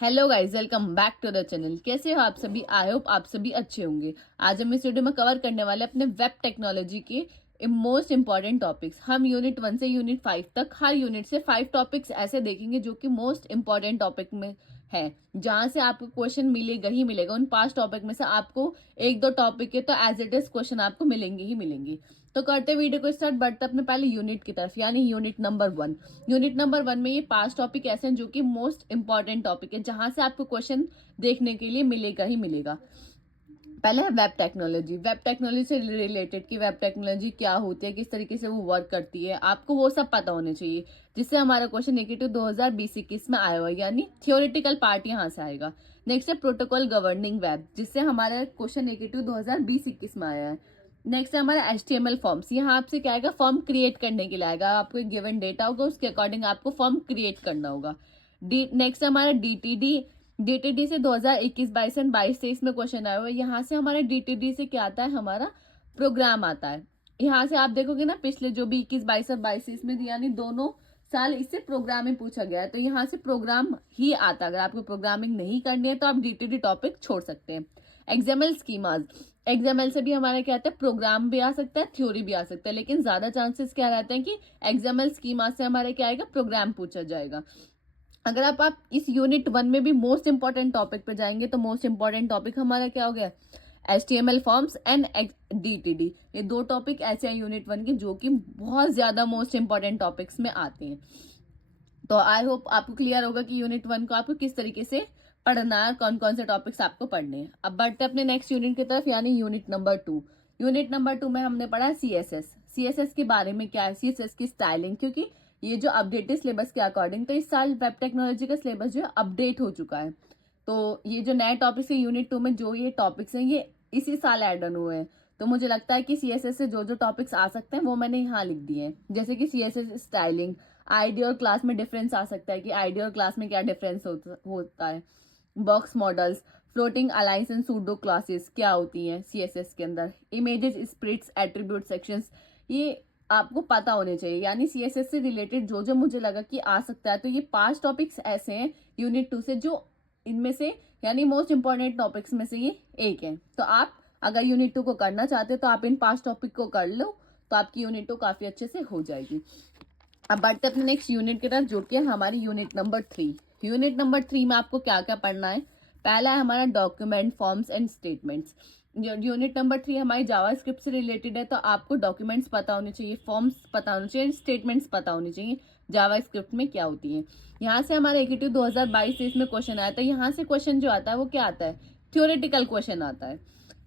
Hello guys, welcome back to the channel. कैसे हो आप सभी? आई होप आप सभी अच्छे होंगे। आज हम इस वीडियो में कवर करने वाले अपने वेब टेक्नोलॉजी के मोस्ट इंपॉर्टेंट टॉपिक्स। हम यूनिट 1 से यूनिट 5 तक हर यूनिट से 5 टॉपिक्स ऐसे देखेंगे जो कि मोस्ट इंपॉर्टेंट टॉपिक में है, जहां से आपको क्वेश्चन मिलेगा ही मिलेगा। उन 5 टॉपिक में से आपको एक दो टॉपिक के तो एज इट इज क्वेश्चन आपको मिलेंगे ही मिलेंगे। तो करते वीडियो को स्टार्ट, बढ़ते अपने पहले यूनिट की तरफ, यानी यूनिट नंबर 1। यूनिट नंबर 1 में ये 5 टॉपिक ऐसे हैं जो कि मोस्ट इंपॉर्टेंट टॉपिक है, जहां से आपको क्वेश्चन देखने के लिए मिलेगा ही मिलेगा। पहला है वेब टेक्नोलॉजी। वेब टेक्नोलॉजी से रिलेटेड कि वेब टेक्नोलॉजी क्या होती है, किस तरीके से वो वर्क करती है, आपको वो सब पता होने चाहिए, जिससे हमारा क्वेश्चन नेगेटिव 2020-21 में आया हुआ है, यानी थियोरिटिकल पार्ट यहाँ से आएगा। नेक्स्ट है प्रोटोकॉल गवर्निंग वेब, जिससे हमारा क्वेश्चन नेगेटिव 2020-21 में आया है। नेक्स्ट है हमारा HTML फॉर्म्स। यहाँ आपसे क्या आएगा? फॉर्म क्रिएट करने के लिए आएगा। आपको एक गिवन डेटा होगा, उसके अकॉर्डिंग आपको फॉर्म क्रिएट करना होगा। नेक्स्ट है हमारा DTD। डीटीडी से 2021-22 एंड 22-23 में क्वेश्चन आया हुआ है। यहाँ से हमारे डीटीडी से क्या आता है? हमारा प्रोग्राम आता है। यहाँ से आप देखोगे ना, पिछले जो भी 21-22 और 22-23 में थी, यानी दोनों साल इससे प्रोग्रामिंग पूछा गया है, तो यहाँ से प्रोग्राम ही आता है। अगर आपको प्रोग्रामिंग नहीं करनी है तो आप डीटीडी टॉपिक छोड़ सकते हैं। XML schemas. एक्सएमएल से भी हमारे क्या आता है? प्रोग्राम भी आ सकता है, थ्योरी भी आ सकता है, लेकिन ज्यादा चांसेस क्या रहते हैं कि एक्सएमएल स्कीमा से हमारे क्या आएगा? प्रोग्राम पूछा जाएगा। अगर आप इस यूनिट 1 में भी मोस्ट इंपॉर्टेंट टॉपिक पे जाएंगे तो मोस्ट इंपॉर्टेंट टॉपिक हमारा क्या हो गया? HTML forms and DTD। ये दो टॉपिक ऐसे हैं यूनिट 1 के जो कि बहुत ज्यादा मोस्ट इंपॉर्टेंट टॉपिक्स में आते हैं। तो आई होप आपको क्लियर होगा कि यूनिट 1 को आपको किस तरीके से पढ़ना है, कौन कौन से टॉपिक्स आपको पढ़ने हैं। अब बढ़ते अपने नेक्स्ट यूनिट की तरफ, यानी यूनिट नंबर 2। यूनिट नंबर 2 में हमने पढ़ा CSS। CSS के बारे में क्या है? CSS की स्टाइलिंग, क्योंकि ये जो अपडेटेड सिलेबस के अकॉर्डिंग, तो इस साल वेब टेक्नोलॉजी का सिलेबस जो है अपडेट हो चुका है। तो ये जो नए टॉपिक्स है यूनिट 2 में, जो ये टॉपिक्स हैं, ये इसी साल ऐड ऑन हुए हैं। तो मुझे लगता है कि CSS से जो जो टॉपिक्स आ सकते हैं वो मैंने यहाँ लिख दिए हैं, जैसे कि CSS स्टाइलिंग। आईडी और क्लास में डिफरेंस आ सकता है कि आईडी और क्लास में क्या डिफरेंस होता है। Box models, floating alliance and pseudo classes क्या होती हैं CSS के अंदर। इमेजेस, स्प्लिट्स, एट्रीब्यूट, सेक्शंस, ये आपको पता होने चाहिए। यानी CSS से रिलेटेड जो जो मुझे लगा कि आ सकता है, तो ये 5 टॉपिक्स ऐसे हैं यूनिट 2 से जो इनमें से, यानी मोस्ट इंपॉर्टेंट टॉपिक्स में से ये एक है। तो आप अगर यूनिट 2 को करना चाहते हो तो आप इन 5 टॉपिक को कर लो, तो आपकी यूनिट 2 काफी अच्छे से हो जाएगी। अब बढ़ते अपने नेक्स्ट यूनिट की तरफ, जो कि है हमारी यूनिट नंबर 3। यूनिट नंबर 3 में आपको क्या क्या पढ़ना है? पहला है हमारा document, forms and statements. Unit number 3 हमारी जावास्क्रिप्ट से रिलेटेड है, तो आपको डॉक्यूमेंट्स पता होने चाहिए, फॉर्म्स पता होने चाहिए, स्टेटमेंट्स पता होने चाहिए जावास्क्रिप्ट में क्या होती है। यहाँ से हमारा एकेटिव 2022-23 में क्वेश्चन आया था। यहाँ से क्वेश्चन जो आता है वो क्या आता है? थ्योरेटिकल क्वेश्चन आता है।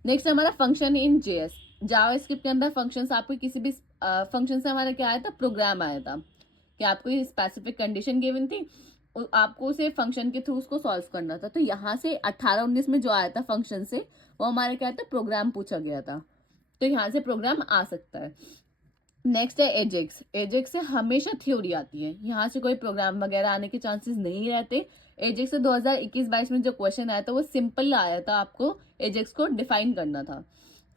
नेक्स्ट हमारा फंक्शन इन JS। जावास्क्रिप्ट के अंदर फंक्शंस, आपको किसी भी फंक्शन से हमारा क्या आया था? प्रोग्राम आया था कि आपको ये स्पेसिफिक कंडीशन गिवन थी, आपको उसे फंक्शन के थ्रू उसको सॉल्व करना था। तो यहाँ से 18-19 में जो आया था फंक्शन से, वो हमारे क्या था? प्रोग्राम पूछा गया था। तो यहाँ से प्रोग्राम आ सकता है। नेक्स्ट है एजेक्स। एजेक्स से हमेशा थ्योरी आती है, यहाँ से कोई प्रोग्राम वगैरह आने के चांसेस नहीं रहते। एजेक्स से 2021-22 में जो क्वेश्चन आया था वो सिंपल आया था, आपको एजेक्स को डिफाइन करना था।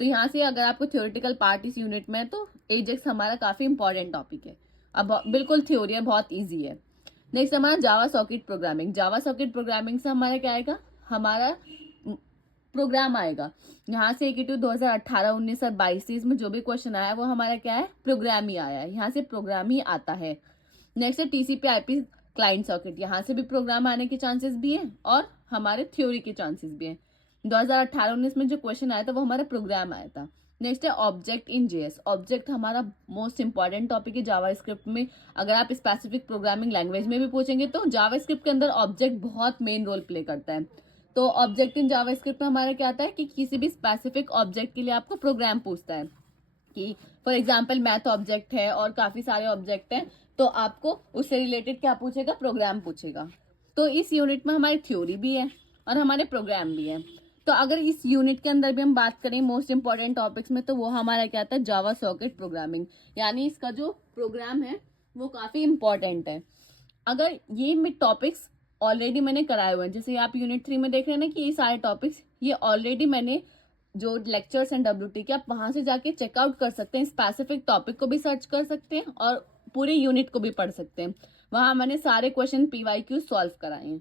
तो यहाँ से अगर आपको थ्योरेटिकल पार्ट इस यूनिट में है तो एजेक्स हमारा काफी इंपॉर्टेंट टॉपिक है। अब बिल्कुल थ्योरी है, बहुत ईजी है। नेक्स्ट हमारा जावा सॉकेट प्रोग्रामिंग। जावा सॉकेट प्रोग्रामिंग से हमारा क्या आएगा? हमारा प्रोग्राम आएगा। यहाँ से एकेटिव 2018-19 और 22-23 में जो भी क्वेश्चन आया वो हमारा क्या है? प्रोग्राम ही आया है, यहाँ से प्रोग्राम ही आता है। नेक्स्ट है TCP/IP क्लाइंट सॉकेट। यहाँ से भी प्रोग्राम आने के चांसेस भी है और हमारे थ्योरी के चांसेस भी है। 2018-19 में जो क्वेश्चन आया था वो हमारा प्रोग्राम आया था। नेक्स्ट है ऑब्जेक्ट इन JS। ऑब्जेक्ट हमारा मोस्ट इंपॉर्टेंट टॉपिक है जावास्क्रिप्ट में। अगर आप स्पेसिफिक प्रोग्रामिंग लैंग्वेज में भी पूछेंगे तो जावास्क्रिप्ट के अंदर ऑब्जेक्ट बहुत मेन रोल प्ले करता है। तो ऑब्जेक्ट इन जावास्क्रिप्ट में हमारा क्या आता है कि किसी भी स्पेसिफिक ऑब्जेक्ट के लिए आपको प्रोग्राम पूछता है, कि फॉर एग्जाम्पल मैथ ऑब्जेक्ट है और काफी सारे ऑब्जेक्ट हैं, तो आपको उससे रिलेटेड क्या पूछेगा? प्रोग्राम पूछेगा। तो इस यूनिट में हमारी थ्योरी भी है और हमारे प्रोग्राम भी है। तो अगर इस यूनिट के अंदर भी हम बात करें मोस्ट इंपॉर्टेंट टॉपिक्स में, तो वो हमारा क्या आता है? जावा सॉकेट प्रोग्रामिंग, यानी इसका जो प्रोग्राम है वो काफी इंपॉर्टेंट है। अगर ये टॉपिक्स ऑलरेडी मैंने कराए हुए हैं, जैसे आप यूनिट 3 में देख रहे हैं ना कि ये सारे टॉपिक्स ये ऑलरेडी मैंने जो लेक्चर्स एंड WT के, आप वहां से जाके चेकआउट कर सकते हैं। स्पेसिफिक टॉपिक को भी सर्च कर सकते हैं और पूरे यूनिट को भी पढ़ सकते हैं। वहां मैंने सारे क्वेश्चन PYQ सॉल्व कराए हैं।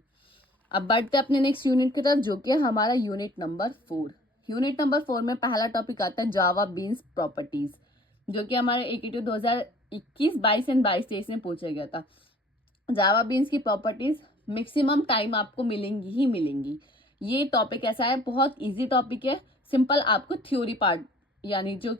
अब बढ़ते अपने नेक्स्ट यूनिट की तरफ, जो कि है हमारा यूनिट नंबर 4। यूनिट नंबर 4 में पहला टॉपिक आता है जावा बीन्स प्रॉपर्टीज, जो कि हमारे ATT 2021, 22 एंड 22-23 में पूछा गया था। जावा बीन्स की प्रॉपर्टीज मैक्सिमम टाइम आपको मिलेंगी ही मिलेंगी। ये टॉपिक ऐसा है, बहुत इजी टॉपिक है, सिंपल, आपको थ्योरी पार्ट यानी जो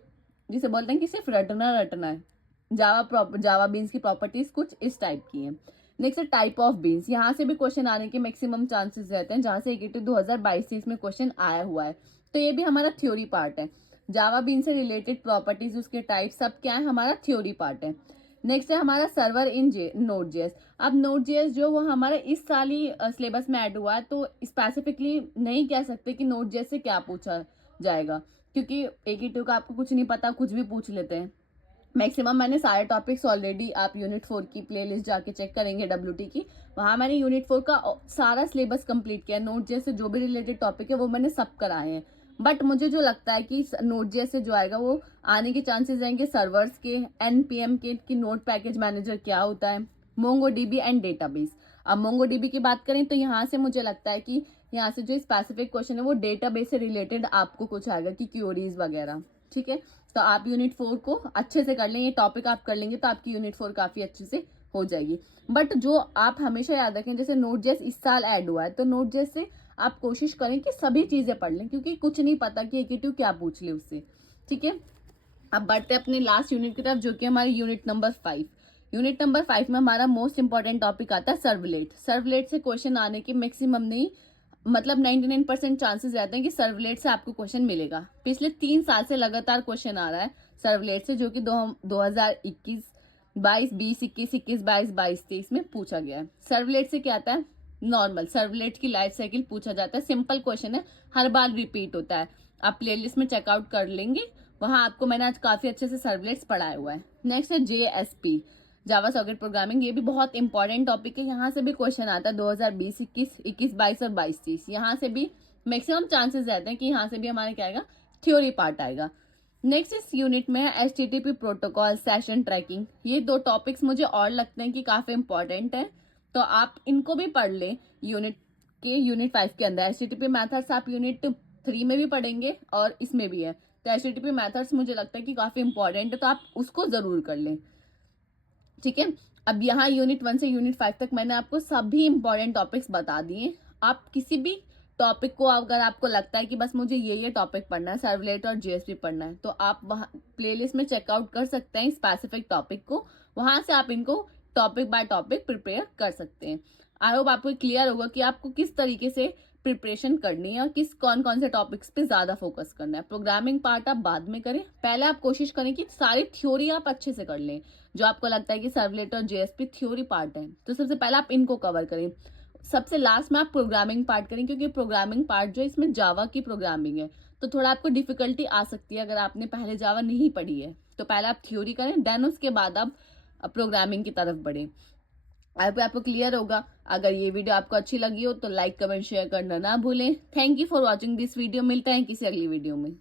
जिसे बोलते हैं कि सिर्फ रटना है। जावा बीन्स की प्रॉपर्टीज कुछ इस टाइप की है। नेक्स्ट टाइप ऑफ बीन्स, यहाँ से भी क्वेश्चन आने के मैक्सिमम चांसेस रहते हैं, जहाँ से ATT 2022-23 में क्वेश्चन आया हुआ है। तो ये भी हमारा थ्योरी पार्ट है। जावा बीन से रिलेटेड प्रॉपर्टीज, उसके टाइप सब क्या है, हमारा थ्योरी पार्ट है। नेक्स्ट है हमारा सर्वर इन Node.js। अब Node.js जो वो हमारा इस साल ही सिलेबस में ऐड हुआ है, तो स्पेसिफिकली नहीं कह सकते कि Node.js से क्या पूछा जाएगा, क्योंकि ATT का आपको कुछ नहीं पता, कुछ भी पूछ लेते हैं। मैक्सिमम मैंने सारे टॉपिक्स ऑलरेडी, आप यूनिट 4 की प्लेलिस्ट जाके चेक करेंगे WT की, वहाँ मैंने यूनिट 4 का सारा सिलेबस कंप्लीट किया। Node.js से जो भी रिलेटेड टॉपिक है वो मैंने सब कराए हैं। बट मुझे जो लगता है कि Node.js से जो आएगा वो आने के चांसेस रहेंगे सर्वर्स के, NPM के, कि नोड पैकेज मैनेजर क्या होता है, MongoDB एंड डेटाबेस। अब MongoDB की बात करें तो यहाँ से मुझे लगता है कि यहाँ से जो स्पेसिफिक क्वेश्चन है वो डेटाबेस से रिलेटेड आपको कुछ आएगा, कि क्यूरीज वगैरह। ठीक है, तो आप यूनिट 4 को अच्छे से कर लें, ये टॉपिक आप कर लेंगे तो आपकी यूनिट 4 काफी अच्छे से हो जाएगी। बट जो आप हमेशा याद रखें, जैसे Node.js इस साल ऐड हुआ है, तो Node.js से आप कोशिश करें कि सभी चीजें पढ़ लें, क्योंकि कुछ नहीं पता कि ATT क्या पूछ ले उससे। ठीक है, अब बढ़ते अपने लास्ट यूनिट की तरफ, जो कि हमारी यूनिट नंबर 5। यूनिट नंबर 5 में हमारा मोस्ट इंपॉर्टेंट टॉपिक आता है सर्वलेट। सर्वलेट से क्वेश्चन आने के मैक्सिमम नहीं, मतलब 99% चांसेस रहते हैं कि सर्वलेट से आपको क्वेश्चन मिलेगा। पिछले 3 साल से लगातार क्वेश्चन आ रहा है सर्वलेट से, जो कि 2021, 22, 20, 21, 22, 22-23 में पूछा गया है। सर्वलेट से क्या आता है, नॉर्मल सर्वलेट की लाइफ साइकिल पूछा जाता है, सिंपल क्वेश्चन है, हर बार रिपीट होता है। आप प्लेलिस्ट में चेकआउट कर लेंगे, वहां आपको मैंने आज काफी अच्छे से सर्वलेट्स पढ़ाया हुआ है। नेक्स्ट है JSP, जावा सॉकेट प्रोग्रामिंग। ये भी बहुत इंपॉर्टेंट टॉपिक है, यहाँ से भी क्वेश्चन आता है 2020, 21, 22 और 22-23। यहाँ से भी मैक्सिमम चांसेस रहते हैं कि यहाँ से भी हमारे क्या आएगा, थ्योरी पार्ट आएगा। नेक्स्ट इस यूनिट में है HTTP प्रोटोकॉल, सेशन ट्रैकिंग। ये 2 टॉपिक्स मुझे और लगते हैं कि काफी इंपॉर्टेंट है, तो आप इनको भी पढ़ लें यूनिट 5 के अंदर। HTTP मैथड्स आप यूनिट 3 में भी पढ़ेंगे और इसमें भी है, तो HTTP मैथड्स मुझे लगता है कि काफी इंपॉर्टेंट है, तो आप उसको जरूर कर लें। ठीक है, अब यहाँ यूनिट 1 से यूनिट 5 तक मैंने आपको सभी इंपॉर्टेंट टॉपिक्स बता दिए। आप किसी भी टॉपिक को, अगर आपको लगता है कि बस मुझे ये टॉपिक पढ़ना है, सर्वलेट और JSP पढ़ना है, तो आप वहाँ प्लेलिस्ट में चेकआउट कर सकते हैं स्पेसिफिक टॉपिक को, वहां से आप इनको टॉपिक बाय टॉपिक प्रिपेयर कर सकते हैं। आई होप आपको क्लियर होगा कि आपको किस तरीके से प्रिपरेशन करनी है और कौन कौन से टॉपिक्स पे ज्यादा फोकस करना है। प्रोग्रामिंग पार्ट आप बाद में करें, पहले आप कोशिश करें कि सारी थ्योरी आप अच्छे से कर लें। जो आपको लगता है कि सर्वलेट और JSP थ्योरी पार्ट है, तो सबसे पहले आप इनको कवर करें। सबसे लास्ट में आप प्रोग्रामिंग पार्ट करें, क्योंकि प्रोग्रामिंग पार्ट जो इसमें जावा की प्रोग्रामिंग है, तो थोड़ा आपको डिफिकल्टी आ सकती है अगर आपने पहले जावा नहीं पढ़ी है। तो पहले आप थ्योरी करें, देन उसके बाद आप प्रोग्रामिंग की तरफ बढ़े। आपको क्लियर होगा। अगर ये वीडियो आपको अच्छी लगी हो तो लाइक, कमेंट, शेयर करना ना भूलें। Thank you for watching this video. मिलते हैं किसी अगली वीडियो में।